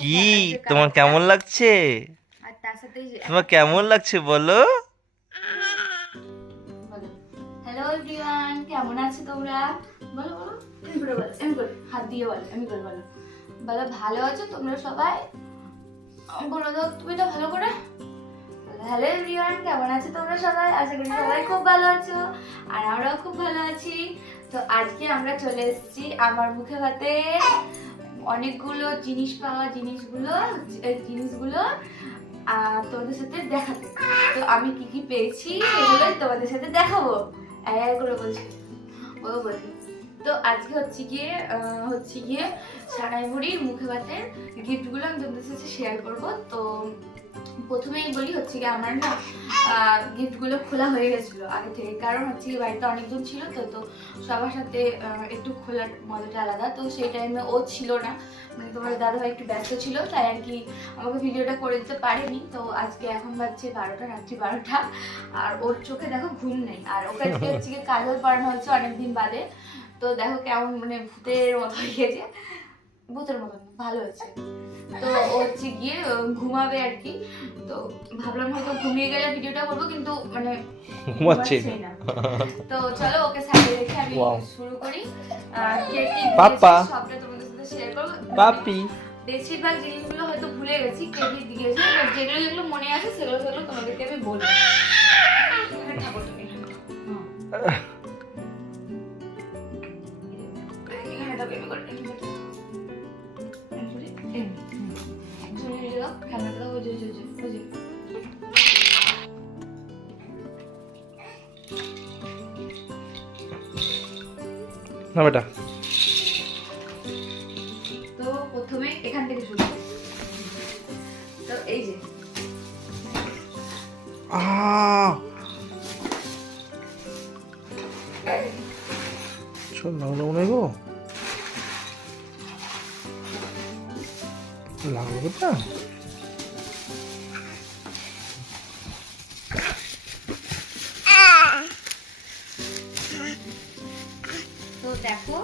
কি? তোমার কেমন লাগছে? আর তার সাথে এই যে তোমার কেমন লাগছে বলো? হ্যালো এভরিওয়ান কেমন আছো তোমরা? বলো বলো। এমনি করে বলো এমনি করে। হাত দিয়ে বলো এমনি করে বলো। বলো ভালো আছো তোমরা সবাই? বলো দাও তুমি তো ভালো করে? হ্যালো এভরিওয়ান কেমন আছো তোমরা সবাই? আশা করি সবাই খুব ভালো আছো আর আমরাও খুব ভালো আছি। তো আজকে আমরা চলে এসেছি আমার মুখে ভাতে। অনেকগুলো জিনিস পাওয়া জিনিসগুলো জিনিসগুলো তোমাদের সাথে দেখাতে। তো আমি কি কি পেয়েছি এগুলো তোমাদের সাথে দেখাবো। এক করে বলছি। ও বলি তো আজকে হচ্ছে গিয়ে হচ্ছে গিয়ে সানাইমুড়ির মুখে ভাতের গিফটগুলো আমি তোমাদের সাথে শেয়ার করব। তো প্রথমেই বলি হচ্ছে গিয়ে আমার না গিফটগুলো খোলা হয়ে গেছিল আগে থেকে। কারণ হচ্ছে কি বাড়িতে অনেকজন ছিল তো তো সবার সাথে একটু খোলার মজাটা আলাদা। তো সেই টাইমে ও ছিল না। মানে তোমার দাদাভাই একটু ব্যস্ত ছিল, তাই আর কি আমাকে ভিডিওটা করে দিতে পারেনি। তো আজকে এখন বাজছে বারোটা, রাত্রি বারোটা। আর ওর চোখে দেখো ঘুম নেই। আর ওকে আজকে হচ্ছে গিয়ে কাজল পড়ানো হচ্ছে অনেকদিন বাদে। তো দেখো কেমন মানে ভূতের মতো হয়ে গেছে। ভূতের মতো ভালো হয়েছে তো হচ্ছে গিয়ে ঘুমাবে আর কি। তো ভাবলাম হয়তো ঘুমিয়ে গেলে ভিডিওটা করব কিন্তু মানে ঘুমাচ্ছে না। তো চলো ওকে সাইডে রেখে আমি শুরু করি। আর কে কি পাপ্পা। সবটা তোমাদের সাথে শেয়ার করব। পাপি। বেশিরভাগ জিনিসগুলো হয়তো ভুলে গেছি কে কি দিয়েছে যেগুলো যেগুলো মনে আছে সেগুলো সেগুলো তোমাদেরকে আমি বলব এখানে থাকো তুমি এখানে থাকো। হুম। এখানে থাকো, এমনি করে, এমনি করে। এমনি করে, এমনি। হুম। ঝুলিয়ে দাও, ক্যামেরাটা দাও, ওই যে, ওই যে, ওই যে, ওই যে। না বেটা তো প্রথমে এখান থেকে শুরু করি। তো এই যে আহ চল লাগল মনে হয় গো লাগল দেখো,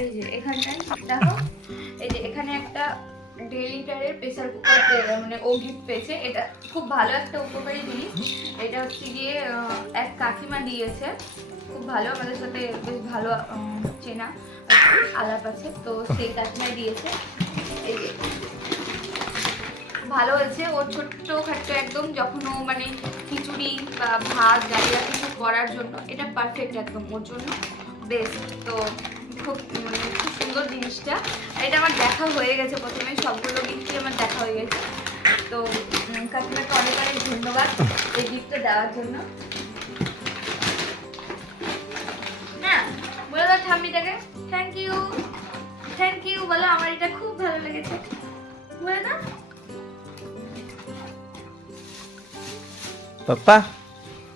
এই যে এখানটায় দেখো, এই যে এখানে একটা দেড় প্রেসার কুকার মানে ও গিফট পেয়েছে। এটা খুব ভালো একটা উপকারী জিনিস। এটা হচ্ছে গিয়ে এক কাকিমা দিয়েছে। খুব ভালো, আমাদের সাথে বেশ ভালো চেনা আলাপ আছে। তো সেই কাকিমা দিয়েছে। এই ভালো হয়েছে। ও ছোট্ট খাট্ট একদম যখন ও মানে খিচুড়ি বা ভাত, ডালিয়া কিছু করার জন্য, এটা পারফেক্ট একদম ওর জন্য বেস্ট তো খুব মানে খুব সুন্দর জিনিসটা। এটা আমার দেখা হয়ে গেছে প্রথমে, সবগুলো গিফটই আমার দেখা হয়ে গেছে। তো কাকিমাকে অনেক অনেক ধন্যবাদ এই গিফটটা দেওয়ার জন্য। না, বলে দাও থ্যাংক ইউ থ্যাংক ইউ বলো আমার এটা খুব ভালো লেগেছে। বলে দাও। পাপা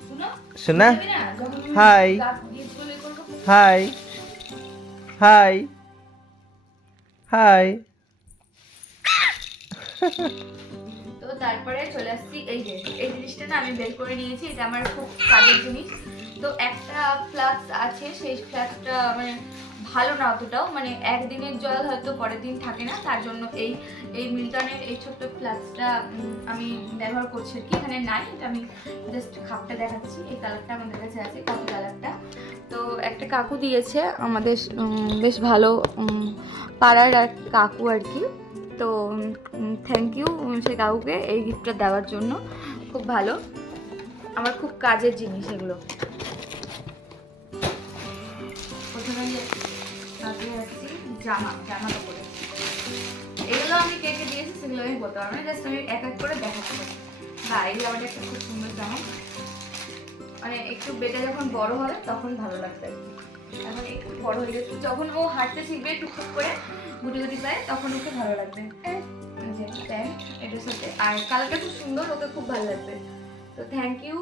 শুনো? শোনা? যাবি না? যখন Hi. গাছ গিয়েছিল এ করব, হাই। হাই। হাই। তো তারপরে চলে আসছি এই যে এই জিনিসটা না আমি বের করে নিয়েছি এটা আমার খুব কাজের জিনিস। তো একটা ফ্লাক্স আছে সেই ফ্লাক্সটা মানে ভালো না অতটাও মানে একদিনের জল হয়তো পরের দিন থাকে না, তার জন্য এই এই মিল্টনের এই ছোট্ট ফ্লাক্সটা আমি ব্যবহার করছি আর কি, এখানে নাই, এটা আমি জাস্ট খাপটা দেখাচ্ছি, এই কালারটা আমাদের কাছে আছে কফি কালারটা তো একটা কাকু দিয়েছে আমাদের বেশ ভালো পাড়ার এক কাকু আর কি। তো থ্যাংক ইউ সেই কাকুকে এই গিফটটা দেওয়ার জন্য, খুব ভালো। আমার খুব কাজের জিনিস এগুলো। এগুলো আমি কে দিয়েছি সেগুলো আমি বলতে পারব না জাস্ট আমি এক এক করে একটা খুব সুন্দর জামা। মানে একটু বেটা যখন তখন ভালো লাগবে এখন একটু বড় হয়ে যখন ও হাঁটতে শিখবে করে, গুটি গুটি তখন ওকে ভালো লাগবে। এই যে প্যান্ট এটার সাথে। আর সুন্দর, ওকে খুব ভালো লাগবে। তো থ্যাংক ইউ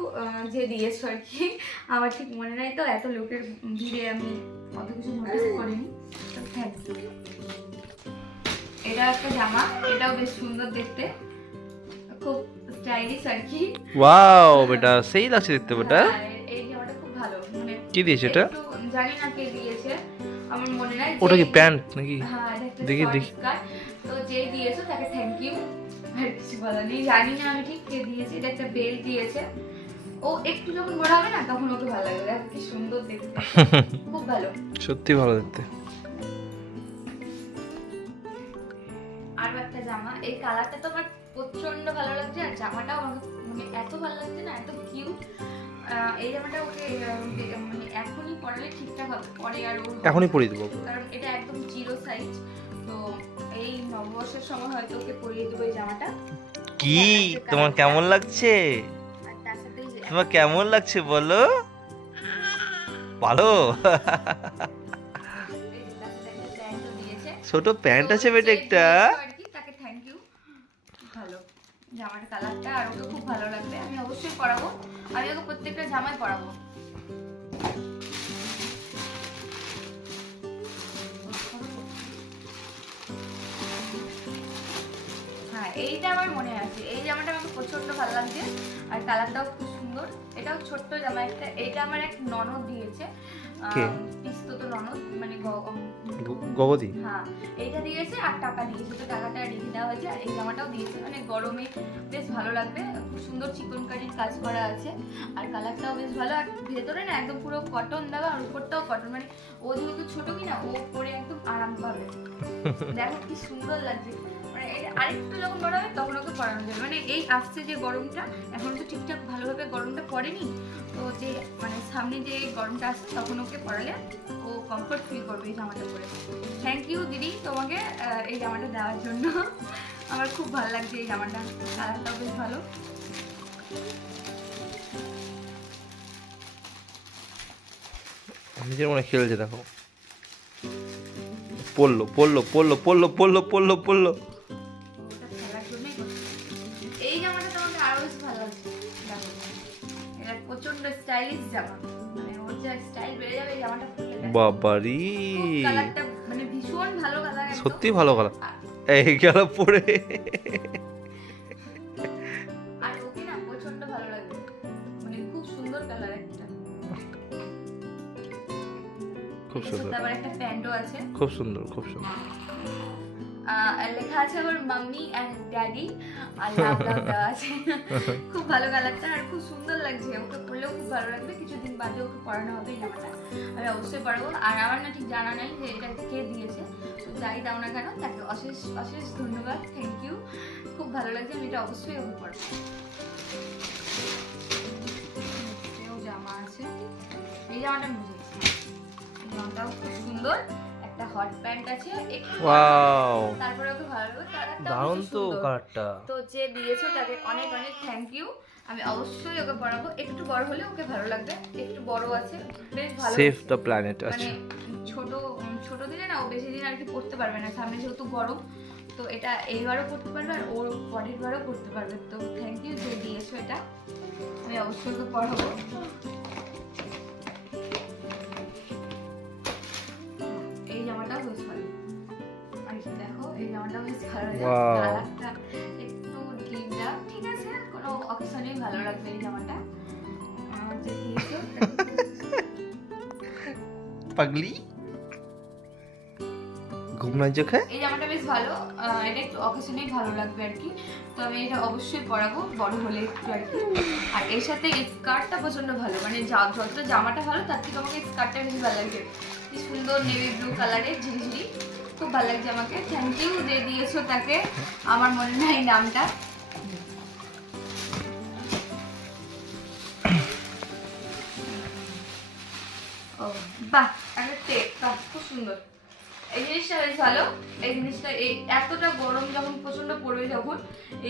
যে দিয়েছ আর কি। আমার ঠিক মনে নাই তো, এত লোকের ভিড়ে আমি অত কিছু নোটিস করিনি। তো থ্যাংক ইউ এটা একটা জামা এটাও বেশ সুন্দর দেখতে। খুব স্টাইলিশ আর কি। ওয়াও বেটা সেই লাগছে দেখতে বেটা আর এই জামাটা খুব ভালো মানে কি দিয়েছে এটা? জানি না কে দিয়েছে আমার মনে নাই। ওটা কি প্যান্ট নাকি? হ্যাঁ দেখি, দেখি। তো যে দিয়েছ তাকে থ্যাংক ইউ আর কিছু বলার নেই জানি না আমি ঠিক কে দিয়েছে এটা একটা বেল দিয়েছে। ও একটু যখন বড় হবে না তখন ওকে ভালো লাগবে। কি সুন্দর দেখতে। খুব ভালো। সত্যি ভালো দেখতে। এই কালারটা তো আমার প্রচণ্ড ভালো লাগছে আর জামাটাও মানে এত ভালো লাগছে না এত কিউট এই জামাটা ওকে মানে এখনই পরালে ঠিকঠাক হবে পরে আর ওর এখনই পরিয়ে দেবো। কারণ এটা একদম জিরো সাইজ তো এই নববর্ষের সময় হয়তো ওকে পরিয়ে দেবো এই জামাটা। কি? তোমার কেমন লাগছে? তোমার কেমন লাগছে বলো? ভালো? ছোট প্যান্ট আছে বেটে একটা দিয়েছ আর কি, তাকে থ্যাংক ইউ ভালো জামার কালারটা আর ওকে খুব ভালো লাগবে। আমি অবশ্যই পরাবো। আমি ওকে প্রত্যেকটা জামাই পরাবো। হ্যাঁ এইটা আমার মনে আছে। এই জামাটা আমাকে প্রচণ্ড ভালো লাগছে। আর কালারটাও খুব সুন্দর। এটাও ছোট্ট জামা একটা। এটা আমার এক ননদ দিয়েছে। কে? পিস্তত ননদ মানে গ- হ্যাঁ এইটা দিয়েছে আর টাকা দিয়েছে তো টাকাটা রেখে দেওয়া হয়েছে আর এই জামাটাও দিয়েছে। মানে গরমে বেশ ভালো লাগবে খুব সুন্দর চিকন কাজ করা আছে। আর কালারটাও বেশ ভালো আর ভেতরে না একদম পুরো কটন দেওয়া আর উপরটাও কটন মানে ও যেহেতু ছোট কিনা ও পরে একদম আরাম পাবে। দেখো কি সুন্দর লাগছে। আরেকটু যখন বড় হবে তখন ওকে পরানো যাবে। মানে এই আসছে যে গরমটা, এখন তো ঠিকঠাক ভালোভাবে গরমটা পড়েনি। তো যে মানে সামনে যে গরমটা আসছে তখন ওকে পরালে ও কমফর্ট ফিল করবে এই জামাটা পরে। থ্যাংক ইউ দিদি তোমাকে এই জামাটা দেওয়ার জন্য। আমার খুব ভালো লাগছে এই জামাটা। কালারটাও বেশ ভালো। নিজের মনে খেলছে, দেখো। পড়ল পড়ল পড়ল পড়ল পড়ল পড়ল পড়ল বাবারি। মানে ভালো কালার সত্যি ভালো কালার এই গেল পরে। মানে খুব সুন্দর খুব সুন্দর খুব সুন্দর। লেখা আছে আবার মাম্মি অ্যান্ড ড্যাডি আর লাভ লাভ দেওয়া আছে। খুব ভালো কালারটা আর খুব সুন্দর লাগছে। ওকে পরলেও খুব ভালো লাগবে। কিছুদিন বাদে ওকে পরানো হবে এই জামাটা আমি অবশ্যই পরাবো আর আমার না ঠিক জানা নাই যে এটা কে দিয়েছে। তো যাই দাও না কেন তাকে অশেষ অশেষ ধন্যবাদ। থ্যাংক ইউ খুব ভালো লাগছে আমি এটা অবশ্যই ওকে এও জামা আছে এই জামাটা আমি বুঝেছি জামাটাও খুব সুন্দর। একটা হট প্যান্ট আছে ওয়াও তারপরে ওকে ভালো লাগবে দারুণ তো কালারটা তো যে দিয়েছ তাকে অনেক অনেক থ্যাংক ইউ আমি অবশ্যই ওকে পড়াবো একটু বড় হলে ওকে ভালো লাগবে। একটু বড় আছে বেশ ভালো সেভ দ্য প্ল্যানেট মানে আচ্ছা ছোট ছোট দিলে না ও বেশি দিন আর কি পড়তে পারবে না। সামনে যেহেতু গরম তো এটা এইবারও পড়তে পারবে আর ওর বডির বারও পড়তে পারবে। তো থ্যাংক ইউ যে দিয়েছ এটা। আমি অবশ্যই ওকে পড়াবো কালারটা একটু ডিপটা ঠিক আছে? কোনো অপশনেই ভালো লাগবে এই জামাটা পাগলি? ঘুম নাই চোখে? এই জামাটা বেশ ভালো এটা একটু অকেশনেই ভালো লাগবে আর কি। তো আমি এটা অবশ্যই পরাবো বড় হলে একটু আর কি। আর এর সাথে স্কার্টটা প্রচণ্ড ভালো মানে যা- যতটা জামাটা ভালো তার থেকে আমাকে স্কার্টটা বেশি ভালো লাগছে কি সুন্দর নেভি ব্লু কালারের ঝিরিঝিরি। খুব ভালো লাগছে আমাকে। থ্যাংক ইউ যে দিয়েছ তাকে। আমার মনে নাই নামটা। ও একটা বাহ, খুব সুন্দর। এই জিনিসটা বেশ ভালো। এই জিনিসটা, এই এতটা গরম যখন যখন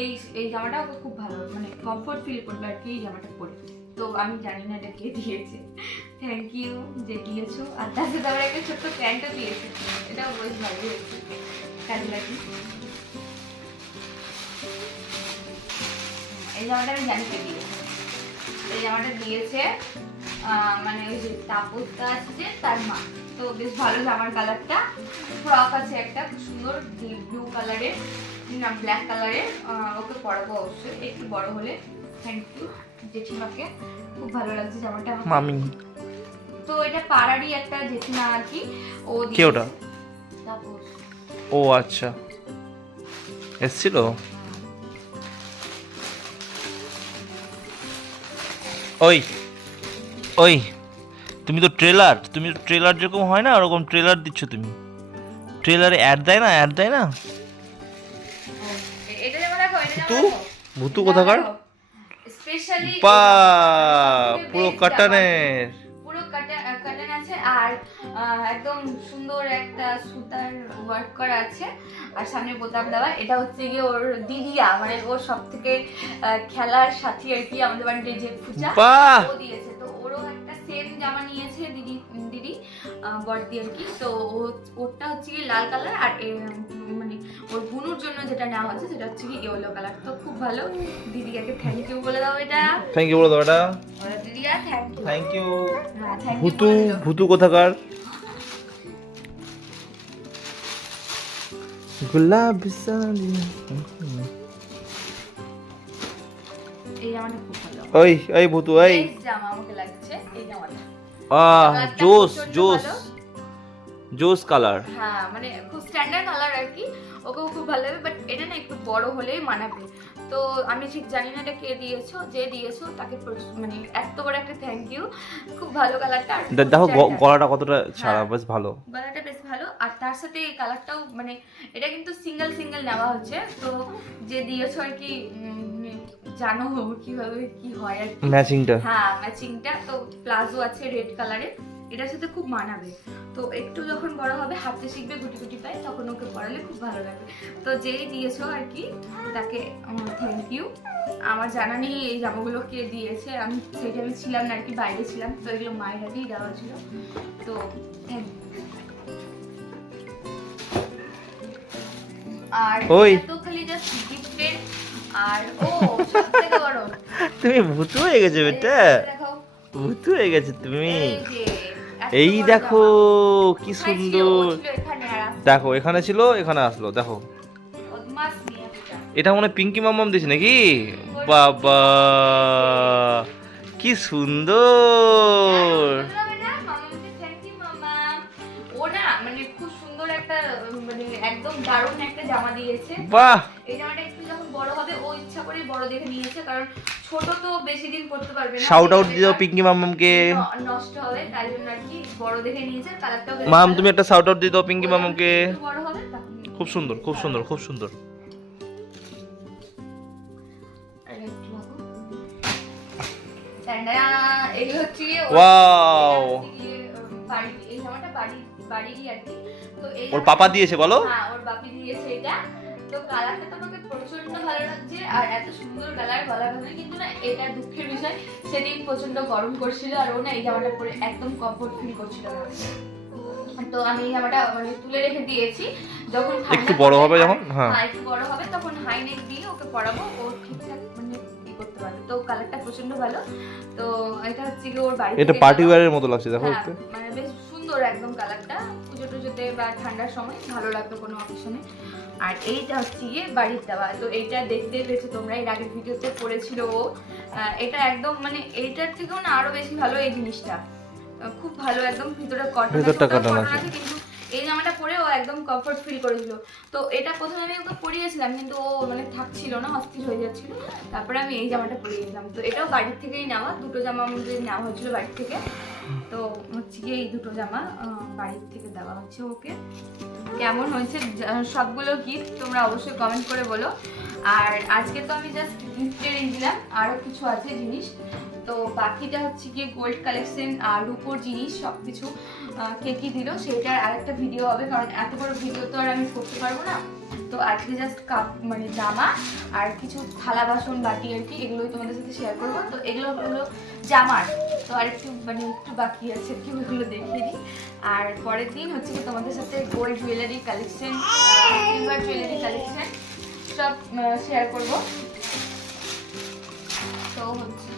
এই এই জামাটা খুব ভালো মানে কমফোর্ট ফিল করবে আর কি এই জামাটা পরে। তো আমি জানি না এটা কে দিয়েছে। থ্যাংক ইউ যে দিয়েছ। আর তার সাথে আবার একটা ছোট্ট প্যান্টও দিয়েছে। এটাও বেশ ভালো হয়েছে। কাজে লাগি এই জামাটা আমি জানি কে দিয়েছে। এই জামাটা দিয়েছে মানে ওই যে তাপসটা আছে, তার মা। তো বেশ ভালো জামার কালারটা। ফ্রক আছে একটা, খুব সুন্দর ব্লু কালারের না ব্ল্যাক কালারের ওকে পরাবো অবশ্যই। একটু বড় হলে। থ্যাংক ইউ জেঠিমাকে খুব ভালো লাগছে জামাটা আমার। মামি। তো এটা পাড়ারই একটা জেঠিমা আর কি। ও কে ওটা? ও আচ্ছা। এসছিল? ওই ওই তুমি তো ট্রেলার তুমি তো ট্রেলার যেরকম হয় না ওরকম ট্রেলার দিচ্ছ তুমি। ট্রেলারে অ্যাড দেয় না অ্যাড দেয় না? ভুতু? ভূতু কোথাকার? স্পেশালি বা পুরো কাটানের পুরো কাটান আছে আর একদম সুন্দর একটা সুতার ওয়ার্ক করা আছে। আর সামনে বোতাম দেওয়া এটা হচ্ছে গিয়ে ওর দিদিয়া মানে ওর সব থেকে খেলার সাথী আর কি আমাদের বাড়িতে যে পূজা ও দিয়েছে। তো ওরও একটা সেম জামা নিয়েছে দিদি দিদি বড়দি আর কি। তো ওরটা হচ্ছে কি লাল কালার আর ওর বুনুর জন্য যেটা নেওয়া হয়েছে সেটা হচ্ছে কি ইয়েলো কালার তো খুব ভালো। দিদিকে থ্যাংক ইউ বলে দাও এটা। থ্যাংক ইউ বলে দাও এটা। দিদিয়া থ্যাংক ইউ থ্যাংক ইউ ভূতু ভূতু কোথাকার? গোলাপ এই জামাটা খুব ভালো ওই এই ভূতু এই জামা আমাকে লাগছে এই জামাটা। আহ জোস জোস। জোস কালার। হ্যাঁ মানে খুব স্ট্যান্ডার্ড কালার আর কি ওকেও খুব ভালো লাগবে বাট এটা না একটু বড় হলেই মানাবে। তো আমি ঠিক জানি না এটা কে দিয়েছ যে দিয়েছ তাকে মানে এত বড় একটা থ্যাংক ইউ খুব ভালো কালারটা দেখো গলাটা কতটা ছাড়া হ্যাঁ। বেশ ভালো। গলাটা বেশ ভালো আর তার সাথে এই কালারটাও মানে এটা কিন্তু সিঙ্গেল সিঙ্গেল নেওয়া হচ্ছে তো যে দিয়েছ আর কি জানো কীভাবে কি হয় আর কি। ম্যাচিংটা হ্যাঁ ম্যাচিংটা তো প্লাজো আছে রেড কালারের এটার সাথে খুব মানাবে। তো একটু যখন বড় হবে হাতে শিখবে গুটি গুটি পায় তখন ওকে পড়ালে খুব ভালো লাগবে। তো যেই দিয়েছ আর কি তাকে থ্যাংক ইউ আমার জানা নেই এই জামাগুলো কে দিয়েছে আমি সেই টাইমে ছিলাম না আর কি বাইরে ছিলাম তো এগুলো মায়ের হাতেই দেওয়া ছিল। তো থ্যাংক আর ওই। তো খালি জাস্ট গিফটের আর ও সবথেকে বড়। তুমি ভূতু হয়ে গেছো বেটা। ভূতু হয়ে গেছে তুমি। এই দেখো। কি সুন্দর। দেখো এখানে ছিল এখানে আসলো দেখো। এটা মনে পিঙ্কি মামাম দিয়েছে নাকি? বাবা কি সুন্দর। মানে মানে বাহ! বড় হবে ও ইচ্ছা করে বড় দেখে নিয়েছে কারণ ছোট তো বেশি দিন পরতে পারবে না। শাউট আউট দাও পিঙ্কি মামামকে নষ্ট হবে তাই জন্য আর কি বড় দেখে নিয়েছে কালারটাও মাম তুমি একটা শাউট আউট দিয়ে দাও পিঙ্কি মামামকে বড় হবে খুব সুন্দর খুব সুন্দর খুব সুন্দর। বাড়ি এই জামাটা বাড়ি আর কি। তো এই ওর পাপা দিয়েছে বলো। হ্যাঁ ওর বাপি দিয়েছে এটা। তো কালারটা তো আমাকে প্রচণ্ড ভালো লাগছে আর এত সুন্দর কালার বলার কথা কিন্তু না এটা দুঃখের বিষয়। সেদিন প্রচণ্ড গরম করছিল আর ও না এই জামাটা পরে একদম কমফোর্ট ফিল করছিল না। তো আমি এই জামাটা মানে তুলে রেখে দিয়েছি। যখন একটু বড় হবে যখন, হ্যাঁ। হ্যাঁ একটু বড় হবে তখন হাই নেক দিয়ে ওকে পরাবো ও ঠিকঠাক মানে করতে পারবে। তো কালারটা প্রচণ্ড ভালো। তো এটা হচ্ছে ওর বাড়ি এটা পার্টি। ওয়্যারের মতো লাগছে দেখো হ্যাঁ, মানে বেশ সুন্দর একদম কালারটা পুজো টুজোতে বা ঠান্ডার সময় ভালো লাগবে কোনো অকেশনে আর এইটা হচ্ছে গিয়ে বাড়ির দেওয়া। তো এইটা দেখতে পেয়েছ তোমরা এর আগের ভিডিওতে পড়েছিল ও। আহ, এটা একদম মানে এইটার থেকেও না আরও বেশি ভালো এই জিনিসটা। খুব ভালো একদম ভিতরে কটন। কিন্তু এই জামাটা পরে ও একদম কমফর্ট ফিল করেছিল। তো এটা প্রথমে আমি ওকে পরিয়েছিলাম, কিন্তু ও মানে থাকছিল না অস্থির হয়ে যাচ্ছিল। তারপরে আমি এই জামাটা পরিয়ে পরিয়েছিলাম তো এটাও বাড়ির থেকেই নেওয়া, দুটো জামা আমাদের নেওয়া হয়েছিল বাড়ির থেকে। তো হচ্ছে গিয়ে এই দুটো জামা বাড়ির থেকে দেওয়া হচ্ছে ওকে। কেমন হয়েছে? সবগুলো গিফট তোমরা অবশ্যই কমেন্ট করে বলো। আর আজকে তো আমি জাস্ট গিফটের দিলাম আরও কিছু আছে জিনিস। তো বাকিটা হচ্ছে গিয়ে গোল্ড কালেকশন আর রূপোর জিনিস সব কিছু কে কি দিল সেটার আরেকটা ভিডিও হবে, কারণ এত বড় ভিডিও তো আর আমি করতে পারব না। তো আজকে জাস্ট কাপ মানে জামা আর কিছু থালা বাসন বাটি আর কি, এগুলোই তোমাদের সাথে শেয়ার করব। তো এগুলো হলো জামার। তো আর একটু মানে একটু বাকি আছে কি, ওগুলো দেখিয়ে দিই। আর পরের দিন হচ্ছে কি তোমাদের সাথে gold jewellery collection silver jewellery collection সব শেয়ার করব। তো হচ্ছে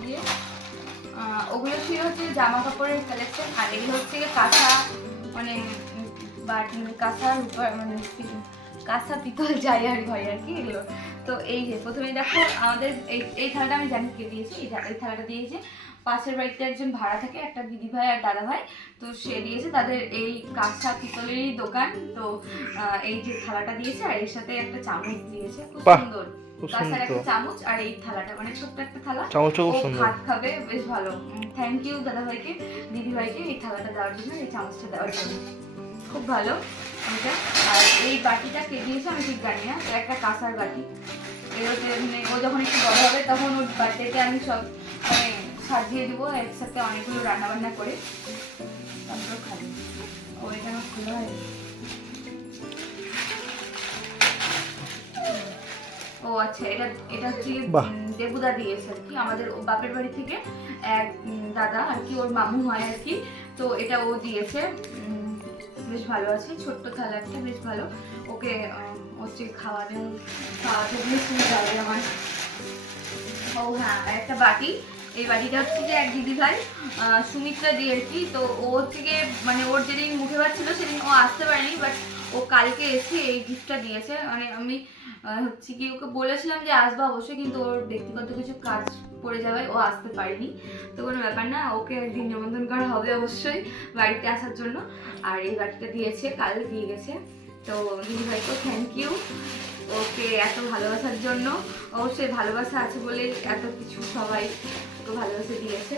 ওগুলো ছিল হচ্ছে জামা কাপড়ের কালেকশন আর এগুলো হচ্ছে কাঁথা মানে উম, বা মানে কাঁথা রূপার মানে কাঁচা পিতল যাই আর হয় আর কি এগুলো। তো এই যে প্রথমে দেখো আমাদের এই এই থালাটা আমি জানি কে দিয়েছি এই থালাটা দিয়েছে। পাশের বাড়িতে একজন ভাড়া থাকে একটা দিদি ভাই আর দাদা ভাই। তো সে দিয়েছে তাদের এই কাঁচা পিতলেরই দোকান। তো এই যে থালাটা দিয়েছে আর এর সাথে একটা চামচ দিয়েছে। খুব সুন্দর। একটা চামচ আর এই থালাটা মানে ছোট্ট একটা থালা। চামচটা খুব সুন্দর। ভাত খাবে বেশ ভালো। থ্যাংক ইউ দাদা ভাইকে দিদি ভাইকে এই থালাটা দেওয়ার জন্য এই চামচটা দেওয়ার জন্য। খুব ভালো এটা। আর এই বাটিটা কে দিয়েছে আমি ঠিক জানি না একটা কাঁসার বাটি। এর হচ্ছে মানে ও যখন একটু বড় হবে তখন ওর আমি সব মানে সাজিয়ে দেবো একসাথে অনেকগুলো রান্না বান্না করে তারপর খাব। ও এটা আমার খোলা হয় ও আচ্ছা এটা এটা হচ্ছে দেবুদা দিয়েছে আর কি আমাদের বাপের বাড়ি থেকে এক দাদা আর কি ওর মামু হয় আর কি। তো এটা ও দিয়েছে বেশ ভালো আছে ছোট্ট থালা একটা বেশ ভালো। ওকে হচ্ছে খাওয়াতে খাওয়াতে সুবিধা হবে আমার। ও হ্যাঁ একটা বাটি। এই বাড়িটা হচ্ছে যে এক দিদি ভাই সুমিত্রা দিয়ে আর কি তো ও হচ্ছে গিয়ে মানে ওর যেদিন মুখে ভাত ছিল, সেদিন ও আসতে পারেনি বাট ও কালকে এসে এই গিফটটা দিয়েছে। মানে আমি হচ্ছে কি ওকে বলেছিলাম যে আসব অবশ্যই, কিন্তু ওর ব্যক্তিগত কিছু কাজ পড়ে যাবে ও আসতে পারেনি। তো কোনো ব্যাপার না, ওকে একদিন নিমন্ত্রণ করা হবে অবশ্যই বাড়িতে আসার জন্য। আর এই বাড়িটা দিয়েছে কাল দিয়ে গেছে। তো দিদি ভাইকে থ্যাংক ইউ ওকে এত ভালোবাসার জন্য। অবশ্যই ভালোবাসা আছে বলে এত কিছু সবাই ওকে ভালোবাসা দিয়েছে।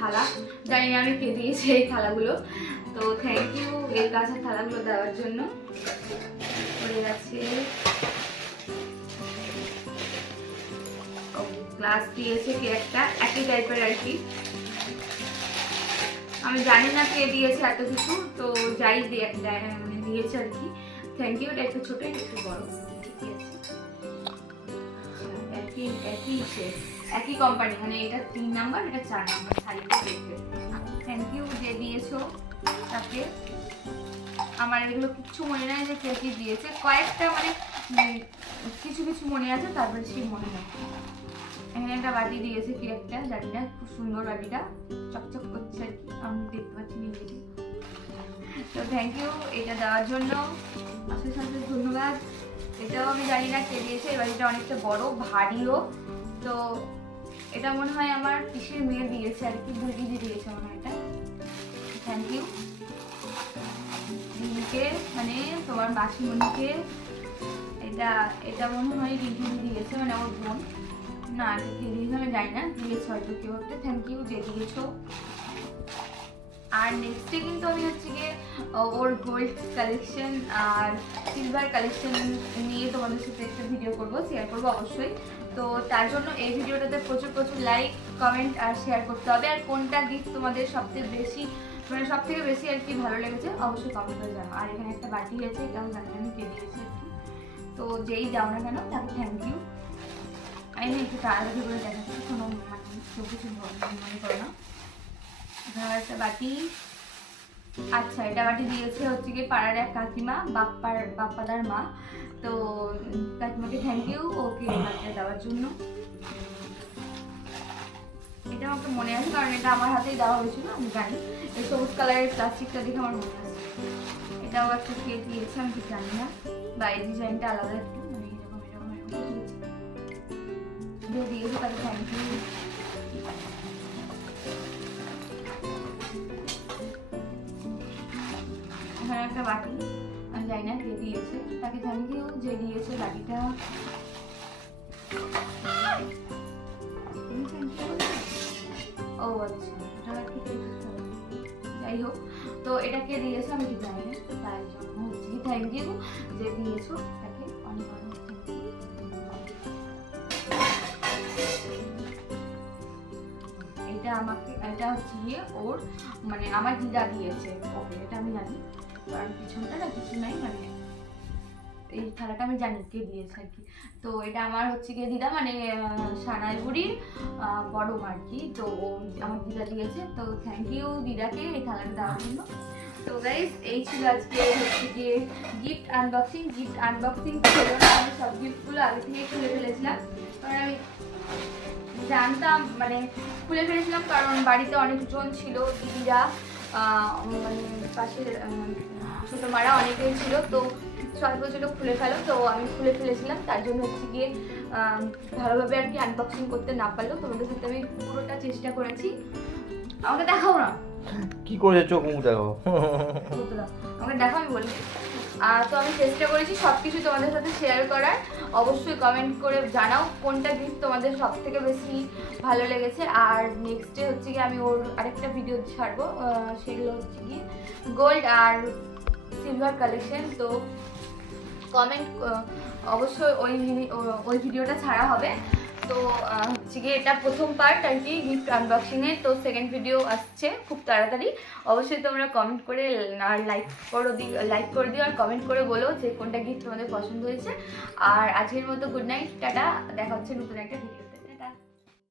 থালা। জানি আমি কে দিয়েছি এই থালাগুলো। তো থ্যাংক ইউ এই কাঁচা থালাগুলো দেওয়ার জন্য। গেছে। গ্লাস দিয়েছে কে একটা, একই টাইপের আর কি। আমি জানি না কে দিয়েছে এত কিছু, তো যাই মানে দিয়েছে আর কি। থ্যাংক ইউ এটা একটু ছোট একটু বড়। একই একই সে একই কোম্পানি মানে এটা তিন নাম্বার এটা চার নাম্বার শাড়িটা দেখতে। থ্যাংক ইউ যে দিয়েছ তাকে। আমার এগুলো কিচ্ছু মনে নাই যে কে কি দিয়েছে। কয়েকটা মানে কিছু কিছু মনে আছে, তারপরে সেই মনে নেই এখানে একটা বাটি দিয়েছে কি একটা জানি খুব সুন্দর বাটিটা। চকচক করছে আর কি, আমি দেখতে পাচ্ছি নিজেকে। তো থ্যাংক ইউ এটা দেওয়ার জন্য। অশেষ অশেষ ধন্যবাদ। এটাও আমি জানি না কে দিয়েছে এই বাটিটা অনেকটা বড়, ভারীও। তো এটা মনে হয় আমার পিসির মেয়ে দিয়েছে আর কি দুই দিদি দিয়েছে মনে হয় এটা। থ্যাংক ইউ দিদিকে মানে তোমার মাসিমণিকে, এটা এটা মনে হয় রিভি দিয়েছে মানে ওর বোন। না এটা কে দিয়েছে আমি জানি না। দিয়েছে হয়তো কেউ একটা থ্যাংক ইউ যে দিয়েছ। আর নেক্সটে কিন্তু আমি হচ্ছে গিয়ে ওর গোল্ড কালেকশন আর সিলভার কালেকশন নিয়ে তোমাদের সাথে একটা ভিডিও করব শেয়ার করব অবশ্যই। তো তার জন্য এই ভিডিওটাতে প্রচুর প্রচুর লাইক কমেন্ট আর শেয়ার করতে হবে। আর কোনটা গিফট তোমাদের সবথেকে বেশি মানে সব থেকে বেশি আর কি ভালো লেগেছে, অবশ্যই কমেন্ট করে জানো আর এখানে একটা বাটি আছে, এটাও জানি আমি কে দিয়েছি তো যেই যাও না কেন, তাকে থ্যাংক ইউ আমি একটু তাড়াতাড়ি করে দেখাচ্ছি, কোনো মানে কেউ কিছু মনে করো না। আর একটা বাটি। আচ্ছা এটা বাটি দিয়েছে হচ্ছে কি পাড়ার এক কাকিমা, বাপ্পার, বাপ্পাদার মা। তো কাকিমাকে থ্যাংক ইউ ওকে বাটিটা দেওয়ার জন্য। এটা আমাকে মনে আছে, কারণ এটা আমার হাতেই দেওয়া হয়েছিল, আমি জানি। এই সবুজ কালারের প্লাস্টিকটা দেখে আমার মনে আছে। এটাও একটা কে দিয়েছে, আমি ঠিক জানি না। বা এই ডিজাইনটা আলাদা একটু মানে এরকম এরকম এরকম। যে দিয়েছে তাকে থ্যাংক ইউ এখানে একটা বাটি, আমি জানি না কে দিয়েছে, তাকে থ্যাংক ইউ যে দিয়েছে বাটিটা? ও আচ্ছা কি যাই হোক, তো এটা কে দিয়েছে আমি ঠিক জানি না তাই জন্য থ্যাংক ইউ যে দিয়েছ এটা হচ্ছে গিয়ে ওর মানে আমার দিদা দিয়েছে। ওকে, এটা আমি জানি। কারণ পিছনটা না কিছু নাই মানে এই থালাটা আমি জানি কে দিয়েছে আর কি। তো এটা আমার হচ্ছে গিয়ে দিদা মানে সানাইগুড়ির বড় আর কি। তো ও আমার দিদা দিয়েছে। তো থ্যাংক ইউ দিদাকে এই থালাটা দেওয়ার জন্য। তো গাইজ এই ছিল আজকে হচ্ছে গিয়ে গিফট আনবক্সিং গিফট আনবক্সিং আমি সব গিফটগুলো আগে থেকে খুলে ফেলেছিলাম। কারণ আমি জানতাম মানে খুলে ফেলেছিলাম কারণ বাড়িতে অনেকজন ছিল দিদিরা মানে পাশের ছোটো মারা অনেকেই ছিল তো সবাই বলছিল খুলে ফেলো তো আমি খুলে ফেলেছিলাম তার জন্য হচ্ছে গিয়ে ভালোভাবে আর কি আনবক্সিং করতে না পারলেও তোমাদের সাথে আমি পুরোটা চেষ্টা করেছি। আমাকে দেখাও না। কি করেছে চোখ মুখ দেখো আমাকে দেখো আমি বলি আর তো আমি চেষ্টা করেছি সব কিছু তোমাদের সাথে শেয়ার করার। অবশ্যই কমেন্ট করে জানাও কোনটা গিফট তোমাদের সব থেকে বেশি ভালো লেগেছে। আর নেক্সট ডে হচ্ছে কি আমি ওর আরেকটা ভিডিও ছাড়বো সেগুলো হচ্ছে কি গোল্ড আর সিলভার কালেকশন তো কমেন্ট অবশ্যই ওই ওই ভিডিওটা ছাড়া হবে। তো হচ্ছে গিয়ে এটা প্রথম পার্ট আর কি গিফট আনবক্সিংয়ের তো সেকেন্ড ভিডিও আসছে খুব তাড়াতাড়ি। অবশ্যই তোমরা কমেন্ট করে আর লাইক করে দি লাইক করে দিও আর কমেন্ট করে বলো যে কোনটা গিফট তোমাদের পছন্দ হয়েছে। আর আজকের মতো গুড নাইট টাটা। দেখা হচ্ছে নতুন একটা ভিডিও